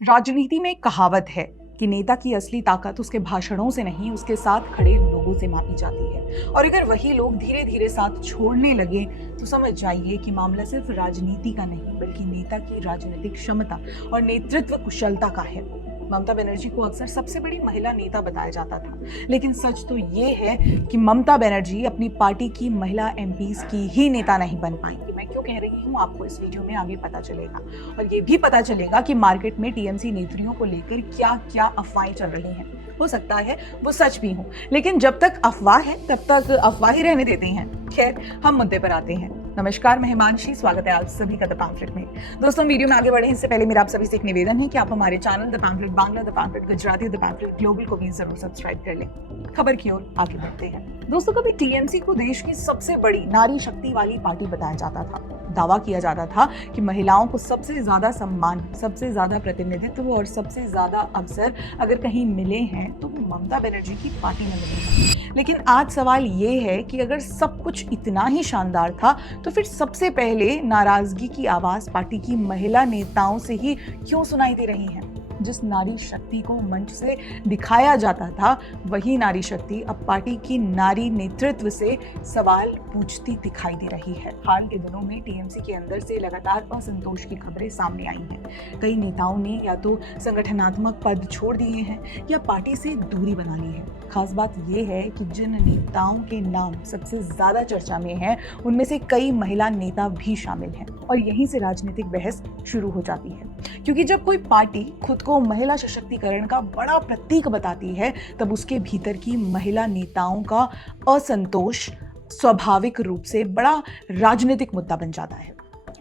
राजनीति में एक कहावत है कि नेता की असली ताकत उसके भाषणों से नहीं, उसके साथ खड़े लोगों से मापी जाती है। और अगर वही लोग धीरे धीरे साथ छोड़ने लगे तो समझ जाइए कि मामला सिर्फ राजनीति का नहीं बल्कि नेता की राजनीतिक क्षमता और नेतृत्व कुशलता का है। ममता बनर्जी को अक्सर सबसे बड़ी महिला नेता बताया जाता था, लेकिन सच तो ये है कि ममता बनर्जी अपनी पार्टी की महिला एमपीज की ही नेता नहीं बन पाएंगी। मैं क्यों कह रही हूँ आपको इस वीडियो में आगे पता चलेगा, और ये भी पता चलेगा कि मार्केट में टीएमसी नेत्रियों को लेकर क्या क्या अफवाहें चल रही हैं। हो सकता है वो सच भी हो, लेकिन जब तक अफवाह है तब तक अफवाह ही रहने देते हैं। खैर, हम मुद्दे पर आते हैं। नमस्कार, मैं हिमांशी, स्वागत है आप सभी का द पैम्फलेट में। दोस्तों, वीडियो में आगे बढ़े इससे पहले मेरा आप सभी से एक निवेदन है कि आप हमारे channel the pamphlet Bangla, the pamphlet Gujarati, the pamphlet global को भी जरूर सब्सक्राइब कर लें। खबर की ओर आगे बढ़ते हैं। दोस्तों, कभी टीएमसी को देश की सबसे बड़ी नारी शक्ति वाली पार्टी बताया जाता था। दावा किया जाता था कि महिलाओं को सबसे ज्यादा सम्मान, सबसे ज्यादा प्रतिनिधित्व और सबसे ज्यादा अवसर अगर कहीं मिले हैं तो ममता बनर्जी की पार्टी में मिले हैं। लेकिन आज सवाल ये है कि अगर सब कुछ इतना ही शानदार था तो फिर सबसे पहले नाराजगी की आवाज पार्टी की महिला नेताओं से ही क्यों सुनाई दे रही है? जिस नारी शक्ति को मंच से दिखाया जाता था वही नारी शक्ति अब पार्टी की नारी नेतृत्व से सवाल पूछती दिखाई दे रही है। हाल के दिनों में टीएमसी के अंदर से लगातार असंतोष की खबरें सामने आई हैं। कई नेताओं ने या तो संगठनात्मक पद छोड़ दिए हैं या पार्टी से दूरी बना ली है। खास बात यह है कि जिन नेताओं के नाम सबसे ज्यादा चर्चा में हैं, उनमें से कई महिला नेता भी शामिल हैं और यहीं से राजनीतिक बहस शुरू हो जाती है। क्योंकि जब कोई पार्टी खुद को महिला सशक्तिकरण का बड़ा प्रतीक बताती है तब उसके भीतर की महिला नेताओं का असंतोष स्वाभाविक रूप से बड़ा राजनीतिक मुद्दा बन जाता है।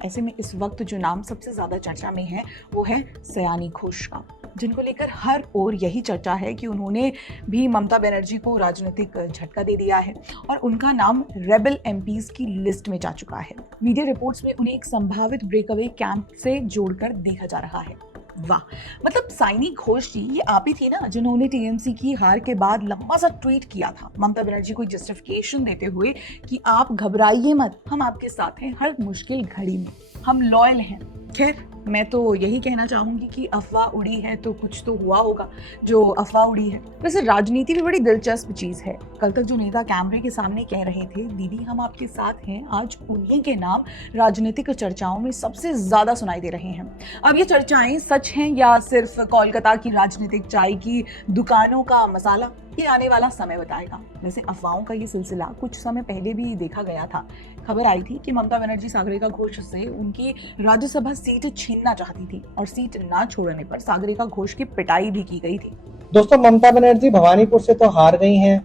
ऐसे में इस वक्त जो नाम सबसे ज्यादा चर्चा में है वो है सयानी घोष का, जिनको लेकर हर ओर यही चर्चा है कि उन्होंने भी ममता बनर्जी को राजनीतिक झटका दे दिया है और उनका नाम रेबल एमपीज की लिस्ट में जा चुका है। मीडिया रिपोर्ट्स में उन्हें एक संभावित ब्रेकअवे कैंप से जोड़कर देखा जा रहा है। वाह, मतलब सयानी घोष जी ये आप ही थी ना जिन्होंने टीएमसी की हार के बाद लंबा सा ट्वीट किया था ममता बनर्जी को जस्टिफिकेशन देते हुए कि आप घबराइए मत, हम आपके साथ हैं हर मुश्किल घड़ी में, हम लॉयल हैं। खैर, मैं तो यही कहना चाहूंगी कि अफवाह उड़ी है तो कुछ तो हुआ होगा जो अफवाह उड़ी है। वैसे राजनीति भी बड़ी दिलचस्प चीज है। कल तक जो नेता कैमरे के सामने कह रहे थे दीदी हम आपके साथ हैं, आज उन्हीं के नाम राजनीतिक चर्चाओं में सबसे ज्यादा सुनाई दे रहे हैं। अब ये चर्चाएं सच हैं या सिर्फ कोलकाता की राजनीतिक चाय की दुकानों का मसाला, ये आने वाला समय बताएगा। वैसे अफवाहों का ये सिलसिला कुछ समय पहले भी देखा गया था। खबर आई थी कि ममता बनर्जी सागरिका घोष से उनकी राज्यसभा सीट छीनना चाहती थी और सीट ना छोड़ने पर सागरिका घोष की पिटाई भी की गई थी। दोस्तों, ममता बनर्जी भवानीपुर से तो हार गई हैं।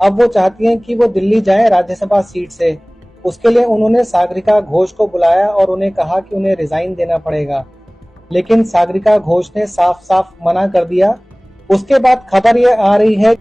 अब वो चाहती हैं कि वो दिल्ली जाएं राज्यसभा सीट से। उसके लिए उन्होंने सागरिका घोष को बुलाया और उन्हें कहा कि उन्हें रिजाइन देना पड़ेगा, लेकिन सागरिका घोष ने साफ साफ मना कर दिया। उसके बाद खबर ये आ रही है,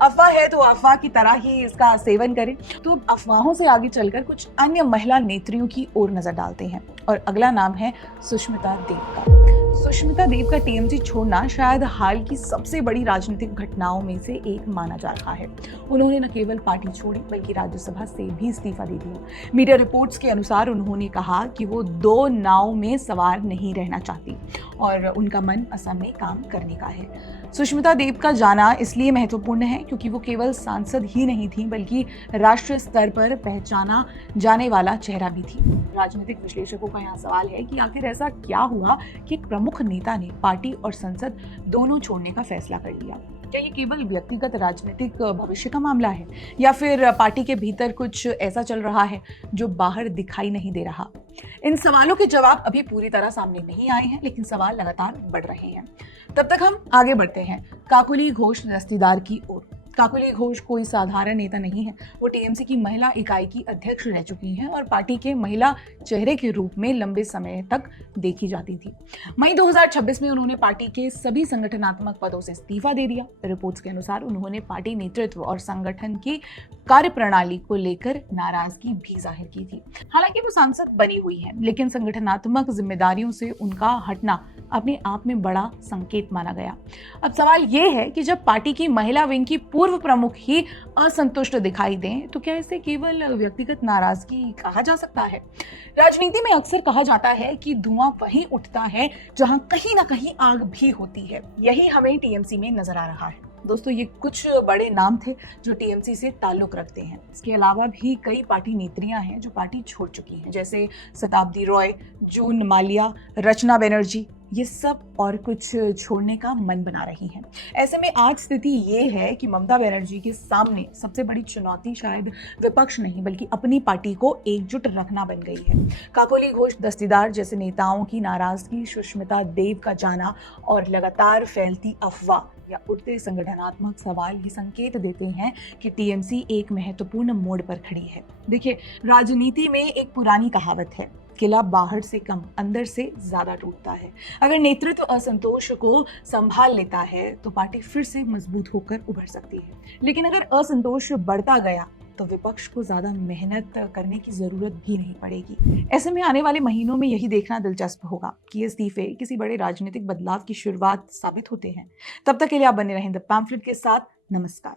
अफवाह है तो अफवाह की तरह ही इसका सेवन करें। तो अफवाहों से आगे चलकर कुछ अन्य महिला नेत्रियों की ओर नजर डालते हैं और अगला नाम है सुष्मिता देव का। सुष्मिता देव का टीएमसी छोड़ना शायद हाल की सबसे बड़ी राजनीतिक घटनाओं में से एक माना जा रहा है। उन्होंने न केवल पार्टी छोड़ी बल्कि राज्यसभा से भी इस्तीफा दे दिया। मीडिया रिपोर्ट्स के अनुसार उन्होंने कहा कि वो दो नाव में सवार नहीं रहना चाहती और उनका मन असम में काम करने का है। सुष्मिता देव का जाना इसलिए महत्वपूर्ण है क्योंकि वो केवल सांसद ही नहीं थी बल्कि राष्ट्रीय स्तर पर पहचाना जाने वाला चेहरा भी थी। राजनीतिक विश्लेषकों का यहाँ सवाल है कि आखिर ऐसा क्या हुआ कि एक प्रमुख नेता ने पार्टी और संसद दोनों छोड़ने का फैसला कर लिया। क्या ये केवल व्यक्तिगत राजनीतिक भविष्य का मामला है या फिर पार्टी के भीतर कुछ ऐसा चल रहा है जो बाहर दिखाई नहीं दे रहा? इन सवालों के जवाब अभी पूरी तरह सामने नहीं आए हैं, लेकिन सवाल लगातार बढ़ रहे हैं। तब तक हम आगे बढ़ते हैं काकोली घोष दस्तीदार की ओर। काकोली घोष कोई साधारण नेता नहीं है। वो टीएमसी की महिला इकाई की अध्यक्ष रह चुकी हैं और पार्टी के महिला चेहरे के रूप में लंबे समय तक देखी जाती थी। मई 2026 में उन्होंने पार्टी के सभी संगठनात्मक पदों से इस्तीफा दे दिया। रिपोर्ट्स के अनुसार उन्होंने पार्टी नेतृत्व और संगठन की कार्यप्रणाली को लेकर नाराजगी भी जाहिर की थी। हालांकि वो सांसद बनी हुई है, लेकिन संगठनात्मक जिम्मेदारियों से उनका हटना अपने आप में बड़ा संकेत माना गया। अब सवाल ये है कि जब पार्टी की महिला विंग की पूर्व प्रमुख ही असंतुष्ट दिखाई दें तो क्या इसे केवल व्यक्तिगत नाराजगी कहा जा सकता है? राजनीति में अक्सर कहा जाता है कि धुआं वहीं उठता है जहां कहीं ना कहीं आग भी होती है। यही हमें टीएमसी में नजर आ रहा है। दोस्तों, ये कुछ बड़े नाम थे जो टीएमसी से ताल्लुक रखते हैं। इसके अलावा भी कई पार्टी नेत्रियां हैं जो पार्टी छोड़ चुकी हैं, जैसे शताब्दी रॉय, जून माल्या, रचना बनर्जी। ये सब और कुछ छोड़ने का मन बना रही हैं। ऐसे में आज स्थिति ये है कि ममता बनर्जी के सामने सबसे बड़ी चुनौती शायद विपक्ष नहीं बल्कि अपनी पार्टी को एकजुट रखना बन गई है। काकोली घोष दस्तीदार जैसे नेताओं की नाराजगी, सुष्मिता देव का जाना और लगातार फैलती अफवाह या उठते संगठनात्मक सवाल ये संकेत देते हैं कि टीएमसी एक महत्वपूर्ण मोड़ पर खड़ी है। देखिए, राजनीति में एक पुरानी कहावत है, किला बाहर से कम अंदर से ज्यादा टूटता है। अगर नेतृत्व असंतोष को संभाल लेता है तो पार्टी फिर से मजबूत होकर उभर सकती है, लेकिन अगर असंतोष बढ़ता गया तो विपक्ष को ज्यादा मेहनत करने की जरूरत भी नहीं पड़ेगी। ऐसे में आने वाले महीनों में यही देखना दिलचस्प होगा कि ये इस्तीफे किसी बड़े राजनीतिक बदलाव की शुरुआत साबित होते हैं। तब तक के लिए आप बने रहें द पैम्फलेट के साथ। नमस्कार।